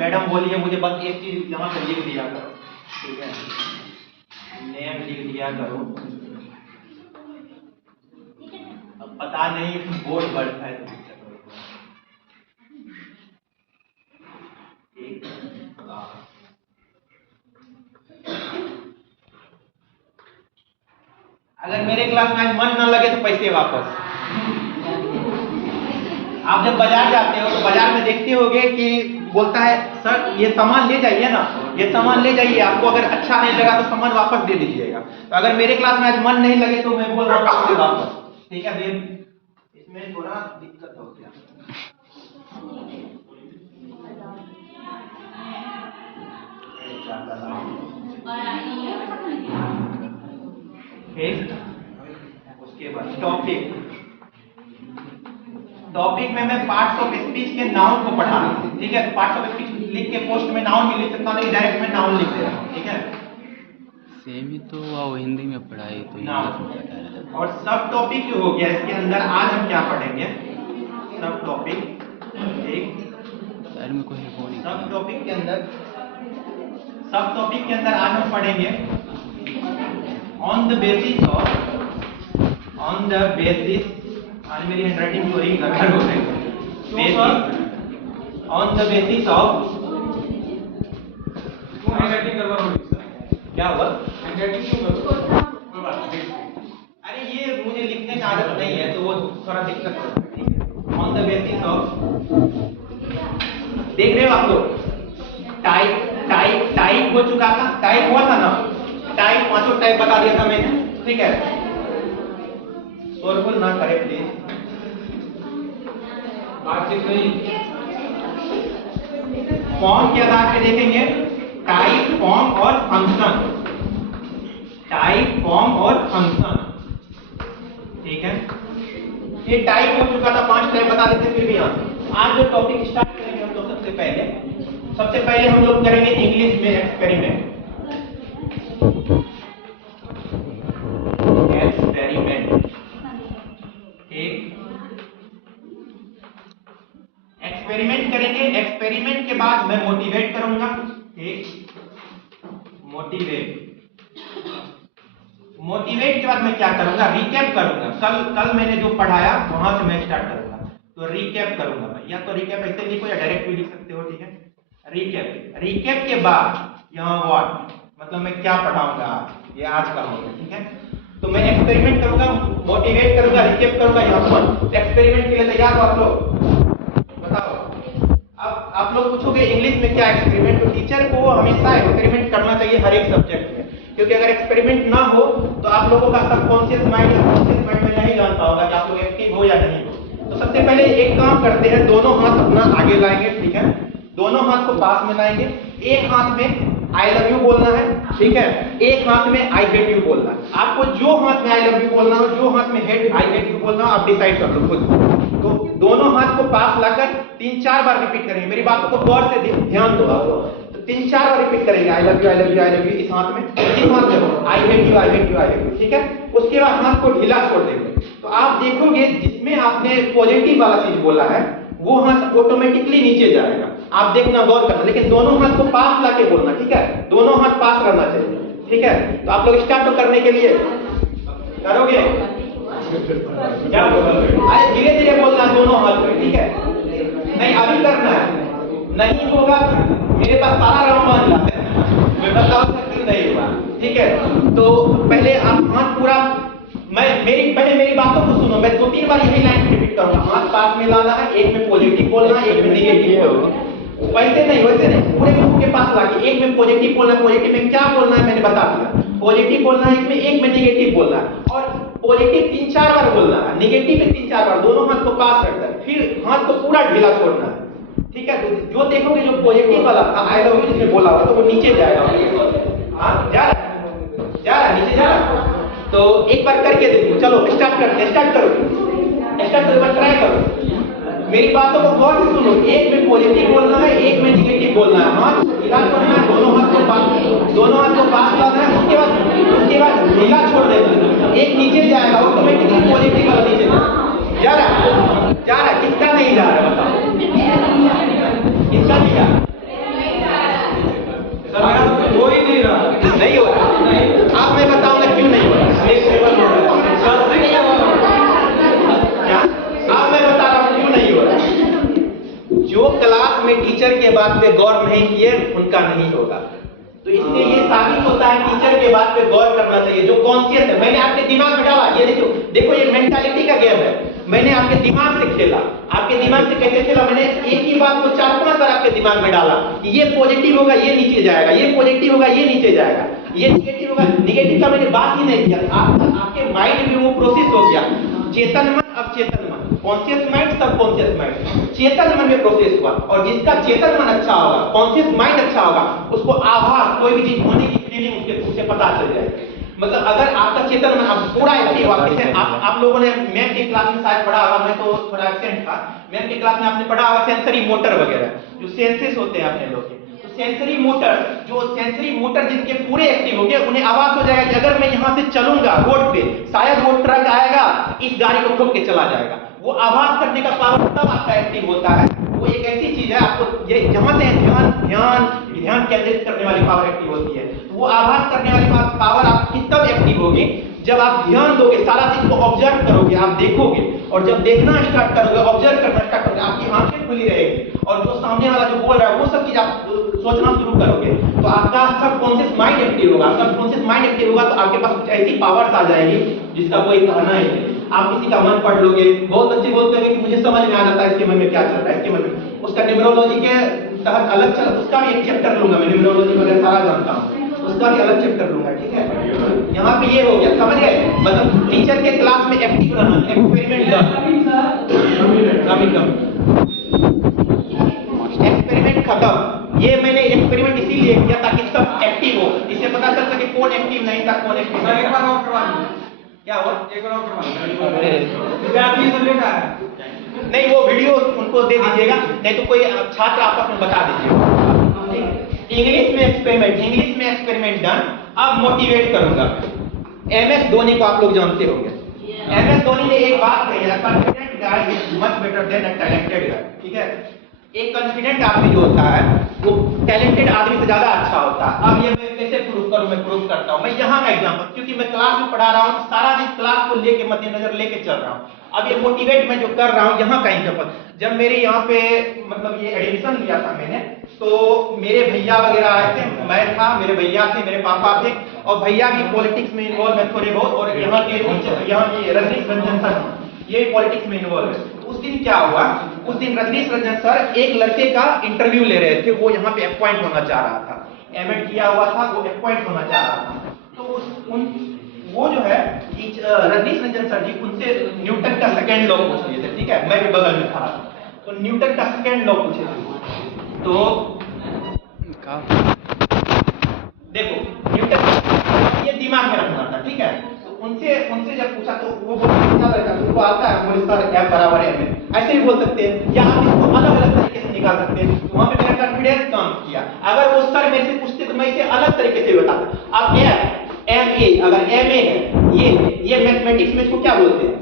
Madam बोलिए मुझे बस एक चीज यहाँ पे लिख दिया करो, ठीक है, नेम लिख दिया करो। अब पता नहीं बोर्ड बढ़ता है तो अगर मेरे क्लास में आज मन न लगे तो पैसे वापस। आप जब बाजार जाते हो तो बाजार में देखते होगे कि बोलता है सर ये सामान ले जाइए ना, ये सामान ले जाइए, आपको अगर अच्छा नहीं लगा तो सामान वापस दे दीजिएगा। तो अगर मेरे क्लास में आज मन नहीं लगे तो मैं बोल रहा हूँ पैसे वापस, ठीक है। इसमें थोड़ा दिक्कत हो गया। उसके बाद टॉपिक में मैं पार्ट्स ऑफ स्पीच के नाउन को पढ़ा रहा हूं, ठीक है। तो पार्ट्स ऑफ स्पीच लिख के पोस्ट में नाउन भी लिख सकता हूं, डायरेक्ट में नाउन लिख दे रहा हूं, ठीक है। सेम ही तो वो हिंदी में पढ़ाई तो नाउन और सब टॉपिक जो हो गया इसके अंदर आज हम क्या पढ़ेंगे, सब टॉपिक, एक साइड में कोई है नहीं। सब टॉपिक के अंदर आज हम पढ़ेंगे ऑन द बेसिस आज मेरी हैंडराइटिंग थोड़ी गड़बड़ हो गई। ऑन द बेसिस ऑफ क्या हुआ, अरे ये मुझे लिखने की आदत नहीं है तो वो थोड़ा दिक्कत होता है, ठीक है। ऑन द बेसिस ऑफ, देख रहे हो आप लोग, टाइप हो चुका था, टाइप हुआ था ना, टाइप पांचों टाइप बता दिया था मैंने, ठीक है। शोरगुल ना करे प्लीज, बातचीत नहीं। फॉर्म के आधार पे देखेंगे टाइप, फॉर्म और फंक्शन, टाइप, फॉर्म और फंक्शन, ठीक है। ये टाइप हो चुका था, 5 टाइप बता देते फिर भी यहाँ। आज जो टॉपिक स्टार्ट करेंगे हम लोग सबसे पहले हम लोग करेंगे इंग्लिश में एक्सपेरिमेंट, ठीक। एक्सपेरिमेंट करेंगे, एक्सपेरिमेंट के बाद मैं मोटिवेट करूंगा, ठीक। मोटिवेट के बाद मैं क्या करूंगा, रिकैप करूंगा। कल मैंने जो पढ़ाया वहां से मैं स्टार्ट करूंगा, तो रिकैप करूंगा मैं, या तो रिकैप ऐसे लिखो या डायरेक्ट भी लिख सकते हो, ठीक है। रिकैप के बाद यहाँ व्हाट, मतलब मैं क्या पढ़ाऊंगा, ये आज का होगा, ठीक है। तो मैं एक्सपेरिमेंट करूंगा, मोटिवेट करूंगा, रिकैप करूंगा, यहाँ पर एक्सपेरिमेंट के लिए तैयार हो आप लोग, बताओ। अब आप लोग पूछोगे इंग्लिश में क्या एक्सपेरिमेंट, तो टीचर को हमेशा एक्सपेरिमेंट करना चाहिए हर एक सब्जेक्ट में, क्योंकि अगर एक्सपेरिमेंट ना हो तो आप लोगों का सबकॉन्शियस माइंड में नहीं जानता होगा कि आप लोग एक्टिव हो या नहीं हो। तो सबसे पहले एक काम करते हैं, दोनों हाथ अपना आगे लाएंगे, ठीक है। दोनों हाथ को पास में लाएंगे, एक हाथ में आई लव यू बोलना है, ठीक है, एक हाथ में आई हेट यू बोलना है। आपको जो हाथ में आई लव यू बोलना हो, जो हाथ में आई हेट यू बोलना हो, आप डिसाइड कर लो खुद। तो दोनों हाथ को पास लाकर 3-4 बार रिपीट करेंगे, मेरी बातों को गौर से ध्यान दो आप लोग। तो 3-4 बार रिपीट करेंगे, I love you, I love you, I love you, इस हाथ में, इस हाथ में I hate you, I hate you, I hate you, ठीक है। उसके बाद हाथ को ढीला छोड़ देंगे। तो आप देखोगे जिसमें आपने पॉजिटिव वाला चीज बोला है वो हाथ ऑटोमेटिकली नीचे जाएगा, आप देखना, गौर करना, लेकिन दोनों हाथ को पास लाके बोलना, ठीक है। दोनों हाथ पास रहना चाहिए, ठीक है। तो आप लोग स्टार्ट तो करने के लिए करोगे क्या, अरे धीरे धीरे बोलना है दोनों हाथ में, ठीक है। नहीं अभी करना है, नहीं होगा मेरे पास सारा रामबाण है, मैं बता सकती नहीं होगा, ठीक है। तो पहले आप हाथ पूरा, पहले मेरी बातों को सुनो, मैं 2-3 बार यही लाइन रिपीट करूंगा। हाथ पास में लाना है, एक में पॉजिटिव बोलना है, एक में नेगेटिव बोलना, वैसे नहीं, पूरे मुंह के पास लाके एक में पॉजिटिव बोलना है, पॉजिटिव में क्या बोलना है मैंने बता दिया, पॉजिटिव बोलना है एक में नेगेटिव बोलना है, और पॉजिटिव 3-4 बार बोलना है, नेगेटिव में 3-4 बार, दोनों हाथ को पास रखकर फिर हाथ को पूरा ढीला छोड़ना है, ठीक है। तो जो देखोगे जो पॉजिटिव वाला था आई लव यू जिसमें बोला हुआ तो वो नीचे जाएगा, हाँ जा रहा है नीचे जा रहा है। तो एक बार करके देखो, चलो स्टार्ट करो, एक बार ट्राई करो, मेरी बातों को गौर से सुनो। एक में पॉजिटिव बोलना है, एक में नेगेटिव बोलना है, हाथ ढीला छोड़ना है, दोनों हाथ को पास लाना है, उसके बाद ढीला छोड़ देना, एक नीचे जाएगा ऑटोमेटिकली, पॉजिटिव वाला नीचे जा रहा है, किसका नहीं जा रहा है बताओ, किसका नहीं जा रहा, क्लास में टीचर के बात पे गौर नहीं किए उनका नहीं होगा। तो इससे ये साबित होता है टीचर के बात पे गौर करना चाहिए। जो कॉन्शियस है, मैंने आपके दिमाग में डाला, ये देखो देखो ये मेंटालिटी का गेम है। मैंने आपके दिमाग से खेला। आपके दिमाग से कैसे खेला? मैंने एक ही बात को 4-5 बार आपके दिमाग में डाला कि ये पॉजिटिव होगा ये नीचे जाएगा, ये पॉजिटिव होगा ये नीचे जाएगा, ये निगेटिव होगा, निगेटिव का मैंने बात ही नहीं किया। आपके माइंड में वो प्रोसेस हो गया। चेतन मन, अवचेतन मन, कॉन्शियस माइंड, सबकॉन्शियस माइंड, चेतन मन में प्रोसेस हुआ। और जिसका चेतन मन अच्छा होगा, कॉन्शियस माइंड अच्छा होगा, उसको आभास, कोई भी चीज होने की फीलिंग उसे पता चल जाएगी। मतलब अगर आपका चेतन मन अब पूरा एक्टिव हुआ, जैसे आप लोगों ने मैम की क्लास में शायद पढ़ा होगा, मैं तो थोड़ा एब्सेंट था, मैम की क्लास में आपने पढ़ा होगा सेंसरी मोटर वगैरह, जो सेंसेस होते हैं अपने लोग के। तो सेंसरी मोटर जिनके पूरे एक्टिव हो गए, उन्हें आभास हो जाएगा कि अगर मैं यहाँ से चलूंगा रोड पे, शायद वो ट्रक आएगा, इस गाड़ी को ठोक के चला जाएगा। वो आभास करने का पावर तब आपका एक्टिव होता है। वो एक ऐसी चीज है, आपको ये जहां से ध्यान केंद्रित करने वाली पावर एक्टिव होती है। वो आभास करने वाली पावर आपकी तब एक्टिव होगी जब आप ध्यान दोगे, सारा चीज को ऑब्जर्व करोगे, आप देखोगे, और जब देखना स्टार्ट करोगे, ऑब्जर्व करना स्टार्ट करोगे, आपकी आंखें खुली रहेगी, और जो सामने वाला जो बोल रहा है वो सब चीज आप सोचना शुरू करोगे, तो आपका सबकॉन्शियस माइंड एक्टिव होगा। सबकॉन्शियस माइंड एक्टिव होगा तो आपके पास कुछ ऐसी पावर्स आ जाएगी जिसका कोई कहना ही नहीं। आप किसी का मन पढ़ लोगे, बहुत बच्चे बोलते हैं कि मुझे समझ में आ जाता है इसके मन में क्या चल रहा है, इसके मन में, उसका न्यूरोलॉजी के तहत अलग चल, उसका भी एक चैप्टर लूंगा मैं, न्यूरोलॉजी वगैरह सारा जानता हूँ, उसका भी अलग चैप्टर लूंगा, ठीक है। यहाँ पे ये हो गया, समझ गए? मतलब टीचर के क्लास में एक्टिव रहना, एक्सपेरिमेंट एक्सपेरिमेंट खत्म। ये मैंने एक्सपेरिमेंट इसीलिए किया ताकि सब एक्टिव हो, इससे पता चल सके कौन एक्टिव नहीं था, कौन एक्टिव नहीं। एक बार और करवा, क्या हुआ? एक बार और करवा, नहीं वो वीडियो उनको दे दीजिएगा, नहीं तो कोई छात्र आपस में बता दीजिएगा। इंग्लिश में एक्सपेरिमेंट डन। अब मोटिवेट करूंगा। MS धोनी को आप लोग जानते होंगे। MS धोनी ने एक बात कही है, confident guy is much better than a talented guy, ठीक है। एक कॉन्फिडेंट आदमी जो होता है वो टैलेंटेड आदमी से ज्यादा अच्छा होता है। अब ये मैं कैसे प्रूव करूं? मैं प्रूव करता हूं। मैं यहाँ का एग्जांपल, क्योंकि मैं क्लास में पढ़ा रहा हूँ, सारा दिन क्लास को लेके मद्देनजर लेके चल रहा हूँ। अब ये मोटिवेट मैं जो कर रहा हूँ, यहाँ का एग्जांपल, जब मेरे यहाँ पे मतलब ये एडमिशन लिया था मैंने, तो मेरे भैया वगैरह आए थे, मैं था, मेरे भैया थे, मेरे पापा थे, और भैया भी पॉलिटिक्स में इन्वॉल्व है थोड़े बहुत, और यहाँ के रजनीश रंजन सर ये पॉलिटिक्स में इन्वॉल्व है। उस दिन क्या हुआ? उस दिन रजनीश रंजन सर एक लड़के का इंटरव्यू ले रहे थे, वो यहाँ पे अपॉइंट होना चाह रहा था, एमएड किया हुआ था, वो अपॉइंट होना चाह रहा था। तो वो जो है रजनीश रंजन सर जी उनसे न्यूटन का सेकंड लॉ पूछ लिए थे, ठीक है, मैं भी बगल में खड़ा था, तो न्यूटन का सेकंड लॉ पूछे थे। तो देखो न्यूटन ये दिमाग में रखना था, ठीक है। तो उनसे जब पूछा तो वो बोले क्या लड़का तुमको आता है? बोले सर F बराबर है में, ऐसे ही बोल सकते हैं, या आप इसको अलग अलग तरीके से निकाल सकते हैं। तो वहां पे मेरा कॉन्फिडेंस काम किया। अगर वो सर मेरे से पूछते तो मैं इसे अलग तरीके से बताता। अब MA अगर MA है, ये मैथमेटिक्स में इसको क्या बोलते हैं?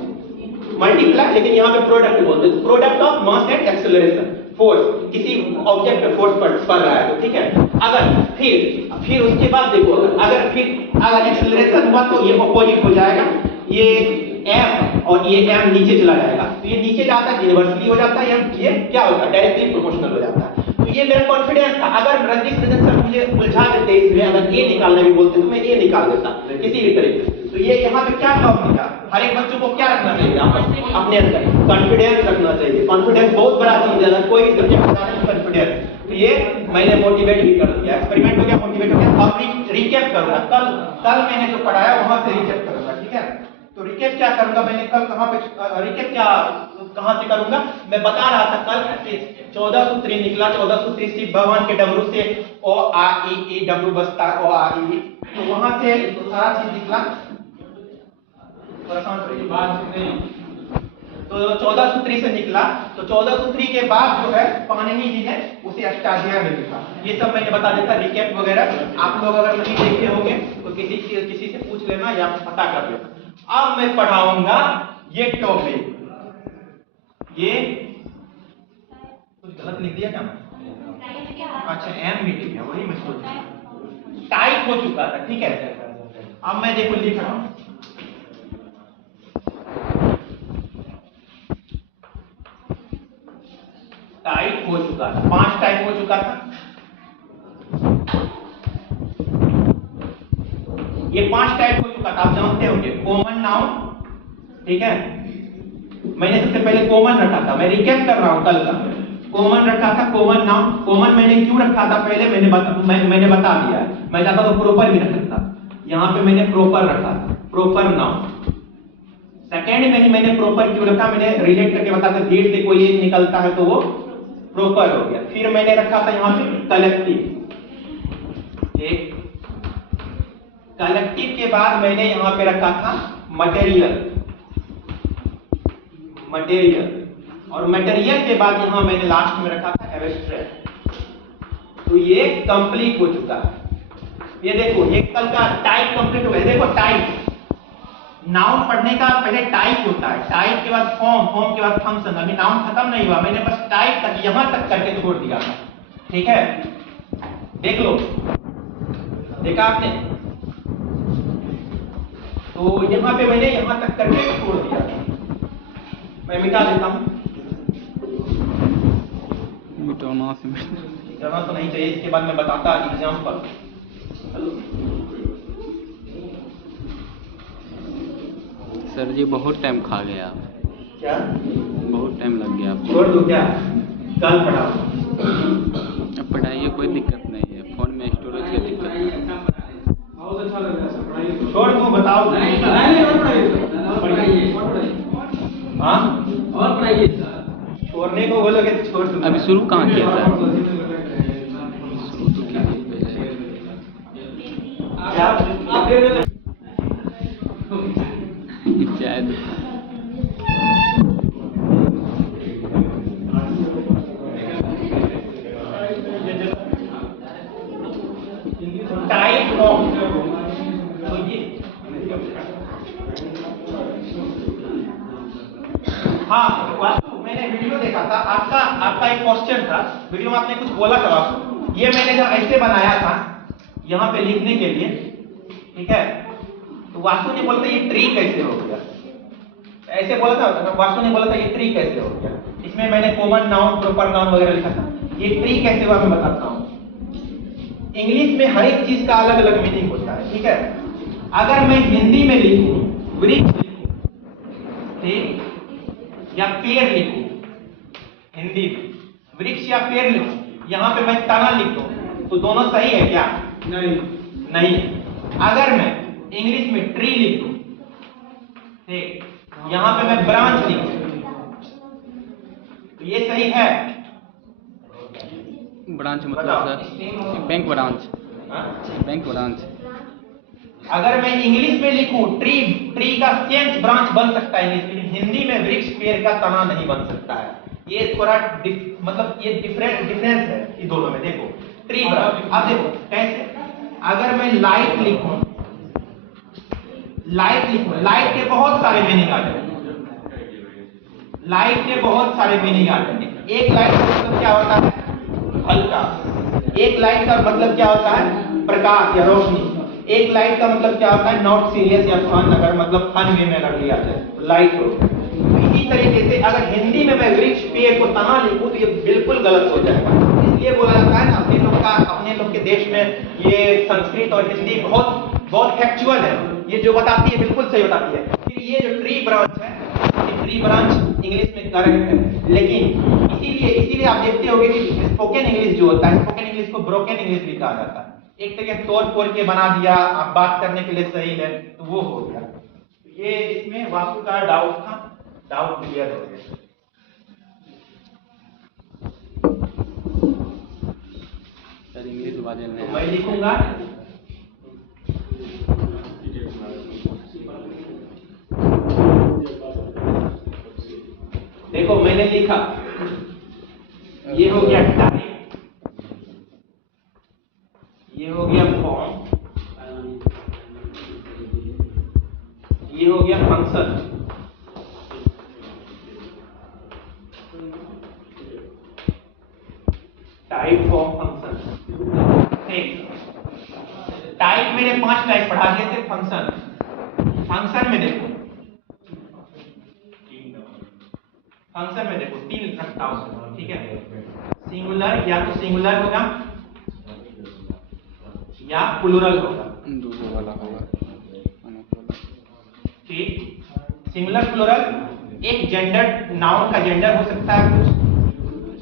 मल्टीप्लाई, लेकिन यहाँ पे प्रोडक्ट बोलते हैं। Product of mass and acceleration, force, किसी ऑब्जेक्ट पे फोर्स पड़ रहा है, ठीक है। अगर फिर उसके बाद देखो, अगर एक्सेलरेशन हुआ तो ये अपोजिट हो जाएगा, ये m और ये m नीचे चला जाएगा, तो ये नीचे जाता है, इनवर्सली हो जाता है, ये क्या होता है? डायरेक्टली प्रोपोर्शनल हो जाता है। तो ये मेरा कॉन्फिडेंस था। अगर रजनीश रंजन सर मुझे उलझा देते इसमें, अगर ये निकालने भी बोलते तो मैं ये निकाल देता किसी भी तरीके से। तो ये यहाँ पे क्या काम किया? हर एक बच्चों को क्या रखना चाहिए? अपने अंदर कॉन्फिडेंस रखना चाहिए। कॉन्फिडेंस बहुत बड़ा चीज है, अगर कोई भी सब्जेक्ट बता रहे हैं कॉन्फिडेंस। तो ये मैंने मोटिवेट भी कर दिया, एक्सपेरिमेंट हो गया, मोटिवेट हो गया। अब रिकैप करूंगा, कल मैंने जो पढ़ाया वहां से रिकैप करूंगा, ठीक है। तो रिकैप क्या करूंगा? मैंने कल रिकैप कहां से करूंगा? मैं बता रहा था कल 14 सूत्री निकला। 14 सूत्री शिव भगवान के डमरू से ओ आ ई डमरू बजता ओ आ ई, तो वहां से सारा चीज निकला। तो 14 सूत्री से निकला। तो 14 सूत्री के बाद जो है पाणिनि जी ने उसे अष्टाध्याय में लिखा। ये सब मैंने बता देता, रिकैप वगैरह आप लोग अगर नहीं देखे होंगे तो किसी से पूछ लेना या पता कर लेना। अब मैं पढ़ाऊंगा ये टॉपिक। ये कुछ गलत लिख दिया क्या? अच्छा एम मीटिंग है, वही मैं सोच रहा हूं, टाइप हो चुका था, ठीक है। अब मैं देखो लिख रहा हूं, टाइप हो चुका चुका था, 5 टाइप हो चुका था। ये 5 टाइप हो चुका था, आप जानते होंगे। कॉमन नाउन, ठीक है, मैंने सबसे पहले कॉमन रखा था, मैं रिकैप कर रहा हूं कल का। कॉमन रखा था, कॉमन नाउन। कॉमन मैंने क्यों रखा था पहले मैंने बता दिया है। मैं चाहता तो प्रॉपर भी रख सकता, यहां पे मैंने प्रॉपर रखा था, प्रॉपर नाउन। सेकेंड में ही मैंने प्रॉपर क्यों रखा, मैंने रिलेट करके बताया, डेट से कोई एक निकलता है तो वो प्रॉपर हो गया। फिर मैंने रखा था यहां पे कलेक्टिव, एक कलेक्टिव के बाद मैंने यहां पे रखा था मटेरियल, मटेरियल, और मटेरियल के बाद यहां मैंने लास्ट में रखा था एब्स्ट्रैक्ट। तो ये कंप्लीट हो चुका है। ये देखो, ये कल का टाइप कंप्लीट हो गया। देखो टाइप, नाउन पढ़ने का पहले टाइप होता है, टाइप के बाद फॉर्म, फॉर्म के बाद फंक्शन। अभी नाउन खत्म नहीं हुआ, मैंने बस टाइप तक यहां तक करके छोड़ दिया था, ठीक है। देख लो, देखा आपने? तो यहां पे मैंने यहां तक करके छोड़ दिया, मैं मिटा देता हूं। मिटाना तो नहीं चाहिए, इसके बाद मैं बताता एग्जाम्पल। सर जी बहुत टाइम खा गया, क्या बहुत टाइम लग गया आपको। छोड़ दो क्या, कल पढ़ाओ। अब पढ़ाइए, कोई दिक्कत नहीं है, फोन में स्टोरेज की दिक्कत है। बहुत अच्छा लग रहा है सर, पढ़ाइए। छोड़ दो, बताओ। नहीं और पढ़ाइए, हाँ, और पढ़ाइए। छोड़ने को बोलोगे तो छोड़ दूंगा। अभी शुरू कहाँ किया सर? शुरू तो कीजिए पहले। क्या शायद टाइप फॉर्म, हाँ वास्तु मैंने वीडियो देखा था आपका एक क्वेश्चन था वीडियो में, आपने कुछ बोला था वास्तु। ये मैंने जब ऐसे बनाया था यहाँ पे लिखने के लिए, ठीक है, तो वास्तु ने बोला था ये ट्री कैसे हो गया, ऐसे बोला था वास्तु ने बोला था ये ट्री कैसे हो गया। इसमें मैंने कॉमन नाउन, प्रॉपर नाउन वगैरह लिखा था। ये ट्री कैसे हुआ मैं बताता हूँ। इंग्लिश में हर एक चीज का अलग अलग मीनिंग होता है, ठीक है। अगर मैं हिंदी में लिखूं वृक्ष लिखूं, ठीक, या पेड़ लिखूं, हिंदी में वृक्ष या पेड़ लिखूं, यहां पे मैं तना लिख दूं, तो दोनों सही है क्या? नहीं। अगर मैं इंग्लिश में ट्री लिख दूं, ठीक, यहां पे मैं ब्रांच लिख दूं, तो ये सही है? ब्रांच मतलब sir bank branch, bank branch. अगर मैं इंग्लिश में लिखूं ट्री, ट्री का सेंस ब्रांच बन सकता है इंग्लिश में, हिंदी में वृक्ष पेड़ का तना नहीं बन सकता है। ये थोड़ा मतलब ये डिफरेंस है इन दोनों में। देखो ट्री ब्रांच, अब देखो कैसे। अगर मैं लाइट लिखूं, लाइट के बहुत सारे मीनिंग आ जाएंगे, लाइट के बहुत सारे मीनिंग आ जाएंगे। एक लाइट का मतलब क्या होता है? हल्का। एक लाइट का मतलब क्या होता है? प्रकाश या रोशनी। एक लाइट का मतलब क्या होता है? नॉट सीरियस या फन, अगर मतलब फन वे में अगर लिया जाए तो लाइट हो। इसी तरीके से अगर हिंदी में मैं वृक्ष पेड़ को तना लिखूं तो ये बिल्कुल गलत हो जाएगा। इसलिए बोला जाता है ना अपने लोग के देश में ये संस्कृत और हिंदी बहुत फैक्चुअल है, ये जो बताती है बिल्कुल सही बताती है। फिर ये जो ट्री ब्रांच है, ये ट्री ब्रांच इंग्लिश में करेक्ट है, लेकिन इसीलिए आप देखते होंगे कि स्पोकन इंग्लिश जो होता है, स्पोकन इंग्लिश को ब्रोकन इंग्लिश भी कहा जाता है। एक तरीके तोड़ फोड़ के बना दिया, आप बात करने के लिए सही है तो वो हो गया। ये इसमें वास्तु का डाउट था, डाउट क्लियर हो गया। सर इंग्लिश बात तो मैं लिखूंगा देखो मैंने लिखा, ये हो गया टाइप, ये हो गया फॉर्म, ये हो गया function, type form function. Type मैंने 5 टाइप पढ़ा दिए थे। फंक्शन में देखो, फंक्शन में देखो 3 रखता हूं, ठीक है। सिंगुलर या तो सिंगुलर होगा या प्लूरल होगा। दूसरे वाला होगा अनेक वाला। ठीक, सिंगुलर प्लूरल, एक जेंडर नाउन का जेंडर हो सकता है कुछ,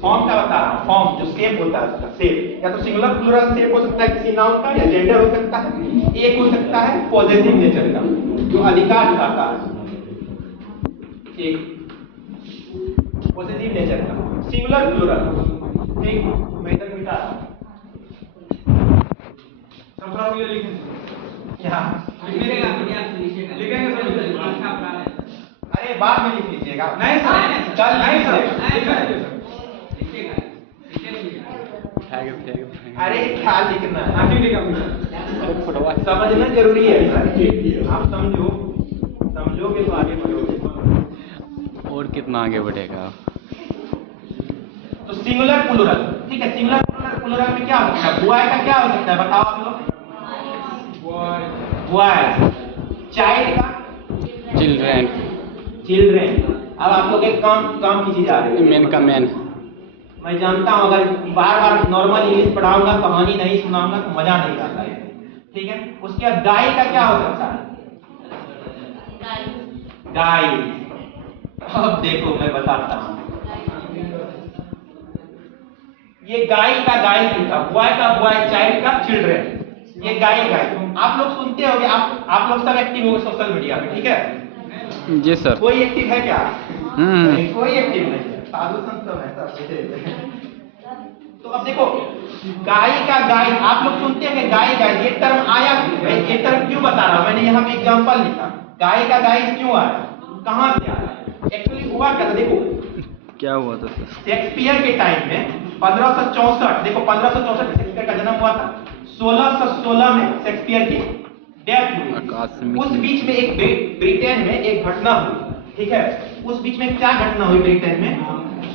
फॉर्म का बता रहा हूँ, फॉर्म जो शेप होता है उसका शेप, या तो सिंगुलर प्लूरल शेप हो सकता है किसी नाउन का, या जेंडर हो सकता है। एक हो सकता है पॉजिटिव नेचर का जो अधिकार दिखाता है, एक पॉजिटिव नेचर का सिंगुलर प्लूरल। ठीक, मैं इधर मिटा रहा हूँ। सब थोड़ा मुझे लिखेंगे यहाँ लिखेगा लिखेंगे सब अच्छा पढ़ा है। अरे बाद में लिख लीजिएगा। नहीं सर, कल नहीं सर, लिखेगा। लिखेगा फेंक अरे क्या लिखना है, आखिर लिखा मुझे अरे फुटवा समझना जरूरी है सर। आप समझोगे तो आगे बढ़ोगे। और कितना आगे बढ़ेगा। तो सिंगुलर प्लूरल, ठीक है, सिंगुलर प्लूरल में क्या हो सकता है, बॉय का क्या हो सकता है बताओ आप लोग। बॉय, चाइल्ड का चिल्ड्रेन, चिल्ड्रेन। अब आप लोग एक काम की चीज आ रही है। मैन का मैन। मैं जानता हूं अगर बार बार नॉर्मल इंग्लिश पढ़ाऊंगा, कहानी नहीं सुनाऊंगा तो मजा नहीं आता है, ठीक है। उसके बाद गाय का क्या हो सकता है, गाय। अब देखो मैं बताता हूं, ये गाय का गाय लिखा, बॉय का बॉय, चाइल्ड का चिल्ड्रेन, ये गाय गाय। आप लोग सुनते होंगे, आप लोग सब एक्टिव हो सोशल मीडिया पे, ठीक है। जी सर। कोई एक्टिव है क्या? हम्म। कोई एक्टिव नहीं है, साधु संत सब है सब। तो अब देखो, गाय का गाय, आप लोग सुनते होंगे गाय गाय, ये टर्म आया, ये टर्म क्यों बता रहा हूं मैंने यहाँ पे एग्जांपल लिखा, गाय का गाय क्यों आया, कहां से आया, एक्चुअली हुआ क्या था। देखो क्या हुआ था सर। शेक्सपियर के टाइम में 1564, देखो 1564 शेक्सपियर का जन्म हुआ था, 1616 में शेक्सपियर की डेथ हुई। उस बीच में एक ब्रिटेन में एक घटना हुई, ठीक है। उस बीच में क्या घटना हुई ब्रिटेन में,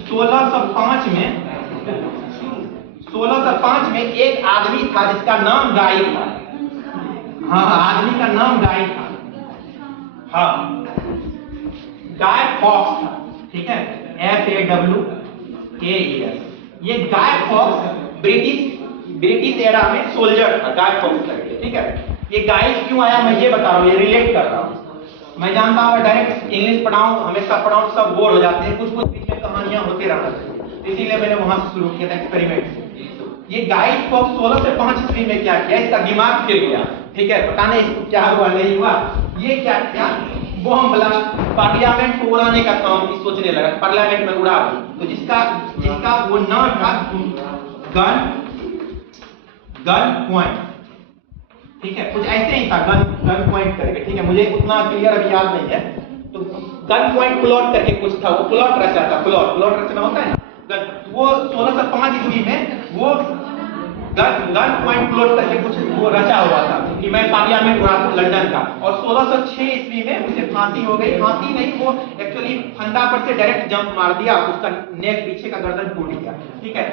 1605 में एक आदमी था जिसका नाम गाय था। हाँ, आदमी का नाम गाय था, हाँ, गाय फॉक्स था, ठीक है, FAWKES। ये गाय फॉक्स ब्रिटिश एरा में सोल्जर था, गाय फॉक्स करके, ठीक है। ये गाय क्यों आया मैं ये बता रहा हूँ, ये रिलेट कर रहा हूँ। मैं जानता हूँ डायरेक्ट इंग्लिश पढ़ाऊँ, हमेशा पढ़ाऊँ सब बोर हो जाते हैं, कुछ बीच में कहानियां होते रहना चाहिए, इसीलिए मैंने वहां से शुरू किया था एक्सपेरिमेंट। ये गाय फॉक्स 16 से 5 ईस्वी में क्या किया, इसका दिमाग फिर गया, ठीक है, पता नहीं इसको क्या हुआ नहीं हुआ। ये क्या किया, बम ब्लास्ट, पार्लियामेंट को उड़ाने का काम की सोचने लगा, पार्लियामेंट में उड़ा दी। तो जिसका वो नाम था गन पॉइंट, ठीक है, कुछ ऐसे ही था, गन पॉइंट करके, ठीक है, मुझे उतना क्लियर अभी याद नहीं है। तो गन पॉइंट प्लॉट करके कुछ था, वो प्लॉट रचा था, प्लॉट रचना होता है ना, वो 1605 ईस्वी में वो गन पॉइंट प्लॉट करके कुछ वो रचा हुआ था कि मैं पार्लियामेंट उड़ा दूं लंदन का। और 1606 ईस्वी में उसे फांसी हो गई, फांसी नहीं, वो एक्चुअली फंदा पर से डायरेक्ट जंप मार दिया, उसका नेक पीछे का गर्दन टूट गया, ठीक है।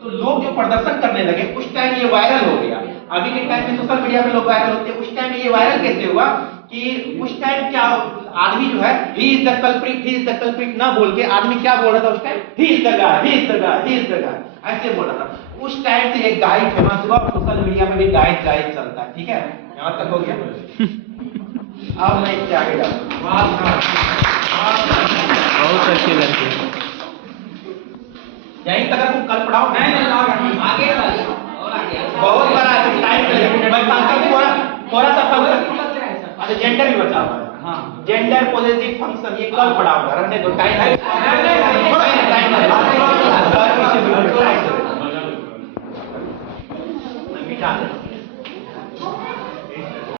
तो लोग जो प्रदर्शन करने लगे, उस टाइम ये वायरल हो गया। अभी के टाइम में सोशल मीडिया पे लोग वायरल होते हैं, उस टाइम ये वायरल कैसे हुआ कि उस टाइम क्या आदमी जो है ही इज द कल्प्रिट ना बोल के आदमी क्या बोल रहा था उस time, he is the guy, ऐसे बोल रहा था। उस टाइम से एक गाय फेमस हुआ, सोशल मीडिया में भी गाय चलता है, ठीक है। यहाँ तक हो गया। अब मैं इससे आगे जाऊँ, बहुत अच्छी लड़की। यहीं तक आपको कल पढ़ाओ, नहीं आगे बहुत बड़ा है, टाइम लगेगा। मैं फंक्शन थोड़ा सा फंक्शन, अच्छा जेंडर भी बचा हुआ है, हाँ, जेंडर पॉजिटिव फंक्शन ये कल पढ़ाऊंगा, रहने दो, टाइम है, टाइम है।